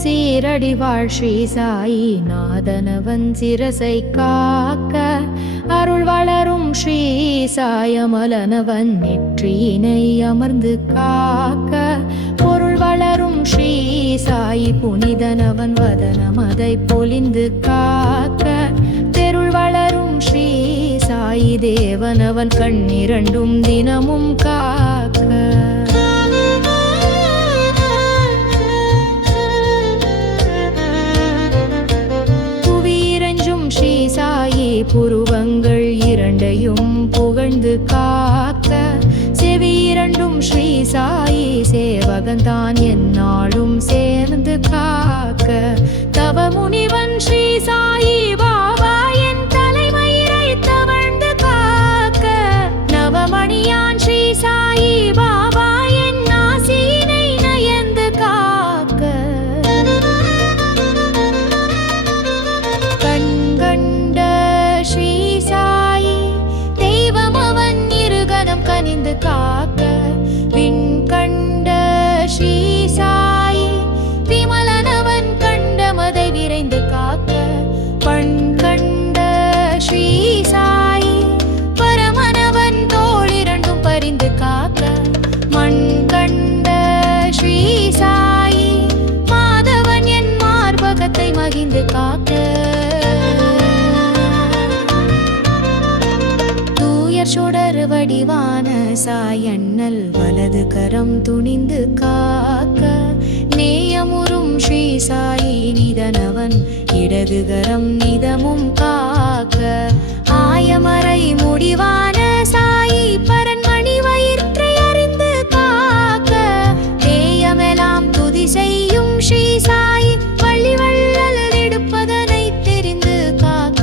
சீரடி வாழ் ஸ்ரீ சாயி நாதனவன் சிரசை காக்க அருள் வளரும் ஸ்ரீ சாயமலனவன் நெற்றியினை அமர்ந்து காக்க பொருள் வளரும் ஸ்ரீ சாயி புனிதனவன் வதனம் அதை பொலிந்து காக்க தெருள் வளரும் ஸ்ரீ சாயி தேவனவன் கண்ணிரண்டும் தினமும் காக்க புருவங்கள் இரண்டையும் புகழ்ந்து காக்க செவி இரண்டும் ஸ்ரீ சாயி சேவகன்தான் எந்நாளும் சேர்ந்து காக்க தவ முனிவன் ஸ்ரீ சாயி பாபா என் தலைமயிரை தவழ்ந்து காக்க நவமணியான் ஸ்ரீ சாயி பாபா என் நாசியினை நயந்து காக்க கண்கண்ட ஸ்ரீ சாயி தெய்வம் அவன் இருகணம் கனிந்து காக்க விண் கண்ட ஸ்ரீ சாயி விமலனவன் கண்டமதை விரைந்து காக்க பண் கண்ட ஸ்ரீ சாயி பரமனவன் தோள் இரண்டும் பறிந்து காக்க மண் கண்ட ஸ்ரீ சாயி மாதவன் என் மார்பகத்தை மகிழ்ந்து காக்க சுடர் வடிவான சாயண்ணல் வலது கரம் துணிந்து காக்க நேயமுறும் ஸ்ரீ சாயி நிதனவன் இடது கரம் நிதமும் காக்க ஆயமறை முடிவான சாயி பரன்மணி வயிற்றை அறிந்து காக்க தேயமெல்லாம் துதி செய்யும் ஸ்ரீ சாயி பள்ளி வள்ளல் எடுப்பதனை தெரிந்து காக்க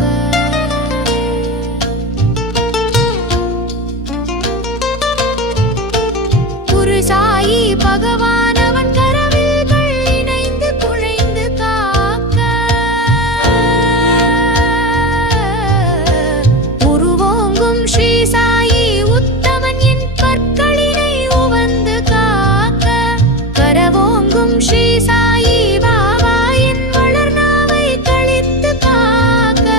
சாயி பகவான் அவன் கரவில்கள் இணைந்து குழைந்து காக்க உருவோங்கும் ஸ்ரீ சாயி உத்தமன் என் பற்களினை உவந்து காக்க கரவோங்கும் ஸ்ரீ சாயி பாபா என் வளர்நாவை கழித்து காக்க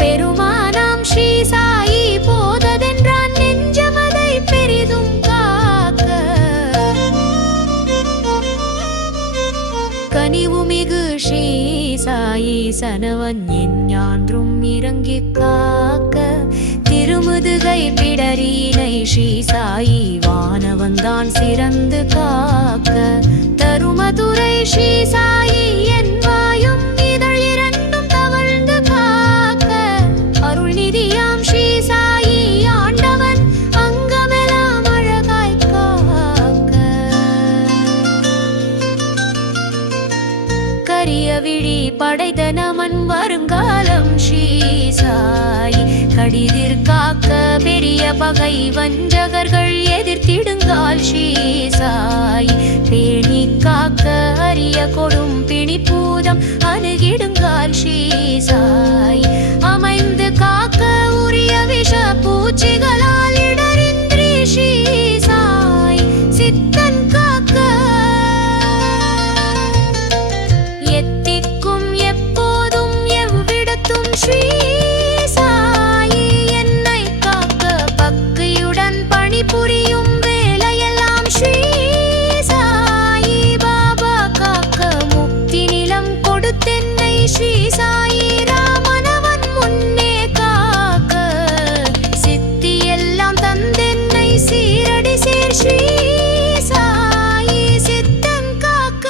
பெருமானாம் ஸ்ரீ சாயி போததென்றான் நெஞ்சமதை பெரிதும் கனிவுமிகு ஸ்ரீ சாயி சனவன் எஞ்ஞான்றும் இறங்கி காக்க திருமுதுகை பிடரினை ஸ்ரீ சாயி வானவன்தான் சிறந்து காக்க தருமதுரை ஸ்ரீ சாயி என் வாயும் இதழ் இரண்டும் தவழ்ந்து காக்க அருள்நிதியாம் ஸ்ரீ சாயி ஆண்டவன் அங்கமெல்லாம் அழகாய் காக்க கரிய விழி படைத்த நமன் வருங்காலம் ஸ்ரீ சாயி கடிதிர் காக்க பெரிய பகை வஞ்சகர்கள் எதிர்த்திடுங்கால் ஸ்ரீ சாயி பேணி காக்க அரிய கொடும் பிணிப்பூதம் அணுகிடுங்கால் ஸ்ரீ சாயி அமைந்து காக்க உரிய விஷ பூச்சிகளால் இடரின்றி ஸ்ரீ சாயி சித்தன் காக்க ஸ்ரீ சாயி என்னை காக்க பக்தியுடன் பணிபுரியும் வேலையெல்லாம் ஸ்ரீ சாயி பாபா காக்க முக்தி நிலம் கொடுத்தென்னை ஸ்ரீ சாயி ராமனவன் முன்னே காக்க சித்தி எல்லாம் தந்தென்னை சீரடி சேர் ஸ்ரீ சாயி சித்தம் காக்க